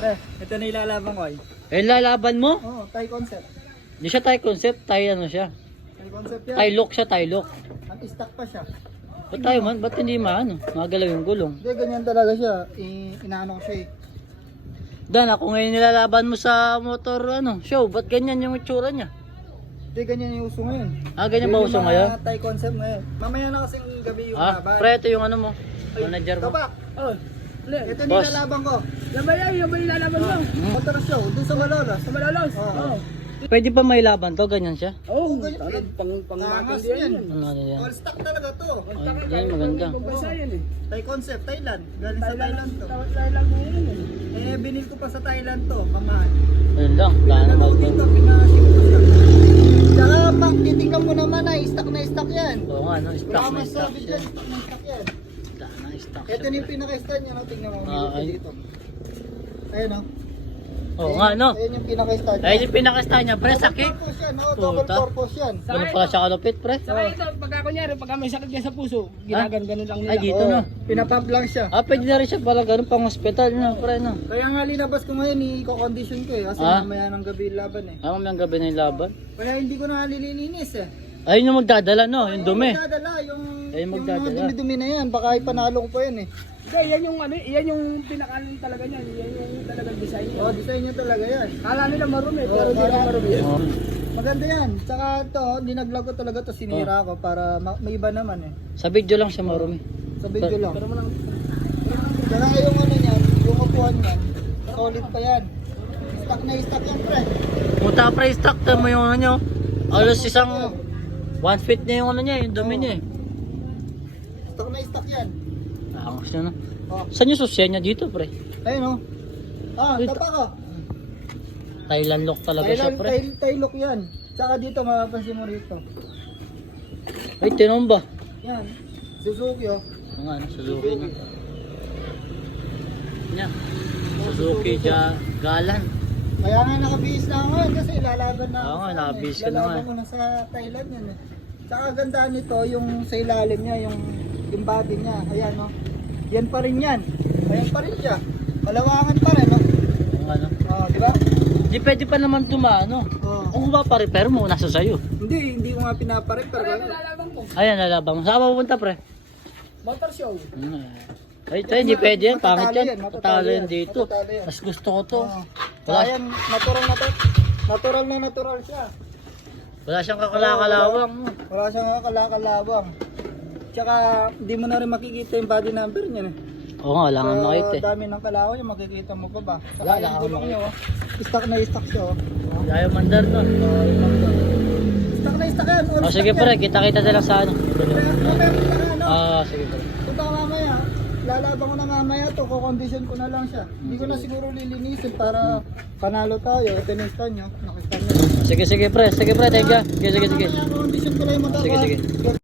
Pre, ito na ilalaban ko ay. Eh, lalaban mo? Oo, Thai concept. Hindi siya Thai concept, Thai ano siya. Thai concept yan. Thai look siya, Thai look. Nag-stack pa siya. Ba't tayo man? Ba't hindi maano? Magalaw yung gulong. Hindi, ganyan talaga siya. Inaano ko siya eh. Dan, ako ngayon nilalaban mo sa motor ano, show. Ba't ganyan yung itsura niya? Hindi, ganyan yung uso ngayon. Ah, ganyan ba uso ngayon? Thai concept ngayon. Mamaya na kasing gabi yung Ah, laban. pre, ito yung ano mo. Manager mo. Kabak! Oh, Ito Boss. nilalaban ko. yan ba yung ilalaban mo? Motor show, dun sa Malolos. Sa Malolos? Oo. Pwede pa may laban to, ganyan siya. Oh, ganyan. pang Angas matindi yan. yan. Ano ano yan? All stock talaga to. Yan, maganda. Ibang bansa yan eh. Thai concept, Thailand. Galing sa Thailand to. Thailand mo yan eh. Binil ko pa sa Thailand to, kamahal. Ayun lang, wala na Pinagano ko mag dito, pinaship ko sa. Tsaka pang titingnan mo naman ay stock na stock yan. Oo nga, no, stock Wala na mas stock sabi siya. dyan, stock na stock yan. Stock na stock Ito siya. yung pinaka-stand niya, no? Tingnan mo, Ah, may ay. dito. Ayun, no? Oo nga, no. Ayun yung pinaka-stand niya. Ayun yung pinakasta niya, pre, sakit. Double purpose yan, no? Double Puta. purpose yan. Ganun pala siya kalupit, pre. Saka ito, pagka kunyari, pagka may sakit ka sa puso, ginagan-ganon lang nila. Ay, dito Oo, no. pinapump lang siya. Ah, pwede na rin siya pala ganun pang hospital, no, pre, no. Kaya nga linabas ko ngayon, i-condition ko eh. Kasi Ah? mamaya ng gabi laban eh. Ah, mamayang gabi na yung laban. Kaya hindi ko na nililinis eh. Ayun yung magdadala, no, yung dumi. Magdadala, yung Ayun, yung magdadala. mga dumi-dumi na yan. Baka ipanalo ko pa yan eh. Hindi, yan yung ano, yan yung pinakalan talaga niyan. Yan yung talagang design niya. Oh, design niya talaga yan. Kala nila marumi, Oo, pero di kala- na marumi. Oo. Maganda yan. Tsaka ito, dinaglag ko talaga to sinira ko para may iba naman eh. Sa video lang siya marumi. Sa video lang. Pero mo lang, Tsaka yung ano niyan, yung upuan niyan, solid pa yan. Stock na stock yan, pre. Puta, pre, stock to mo yung ano nyo. Alos isang 1 feet na yung ano niya, yung dumi niya eh. Stock na stock yan. Angas niya, no. Oh, Saan yung susya niya dito, pre? ayun oh. Ah, Wait. tapa ko. Thailand look talaga siya, Thailand, pre. Tailok yan. Tsaka dito, mapapansin mo rito. Ay, tinom ba? Yan. Suzuki oh. Oo nga, no, Suzuki na. Yan. Suzuki Galan. Kaya nga nakabihis na ako ngayon kasi lalaban na Oo nga, sa ano nakabihis eh. ka na nga. Lalaban ko na sa Thailand yan eh. Tsaka gandaan nito yung sa ilalim niya, yung body niya. Ayan no. Yan pa rin yan. Ayan pa rin siya. Kalawangan pa rin no. Oo nga, no. Oh, di ba? Di pwede pa naman tumaano. Oh. Kung pa-repair mo, nasa sayo. Hindi ko nga pinaparek pero pero ilalaban ko. Ayan, lalabang mo. Saan ka pupunta, pre? Motor show. Ay, ito, hindi pwede yan. Pangit yan. Matatalo Patalo yan, yan dito. matatalo yan. Mas gusto ko to. Oh. Wala, Ayan, natural na natural siya. wala siyang kakalakalawang. Wala siyang kalawang. Tsaka hindi mo na rin makikita yung body number niya eh. Oo nga, wala nga makita eh. Dami ng kalawang yung makikita mo pa ba? Saka Wala, yung wala gulong kang niya oh. Stock na stock siya oh. Ayaw mandar no. Stock na stock yan. O sige pre, kita-kita na lang sa ano. Ano? Ah, sige pre. Punta ka mamaya. Lalaban ko na mamaya to. Kukondisyon ko na lang siya. Hindi ko na siguro lilinisin para panalo tayo. Ito na yung stand nyo. Nakistan nyo. Sige pre, thank you. Sige. Mamaya kukondisyon ko lang yung motor Sige, ko. sige.